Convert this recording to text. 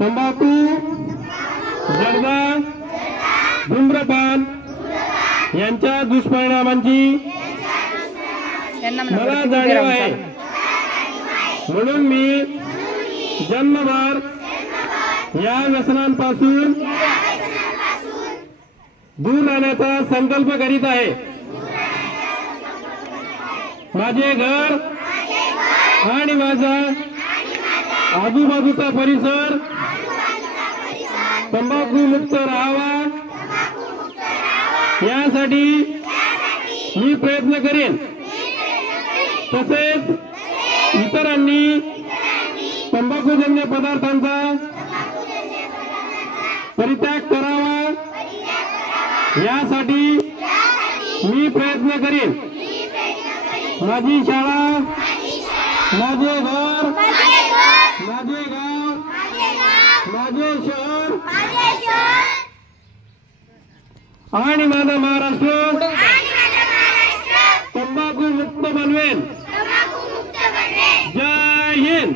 तंबाखू, जर्दा, धूम्रपान यांच्या दुष्परिणामांची मला जाणीव आहे, म्हणून मी जन्मभर या व्यसनांपासून दूर राहण्याचा संकल्प करीत आहे। माझे घर आणि माझा आजूबाजूचा परिसर तंबाखू मुक्त राहावा यासाठी मी प्रयत्न करेन। तसेच इतरांनी तंबाखूजन्य पदार्थांचा परित्याग करावा यासाठी मी प्रयत्न करेन। माझी शाळा, माझे घर, माझे गाव, माझे शहर आणि माझा महाराष्ट्र तंबाखू मुक्त बनवेन। जय हिंद।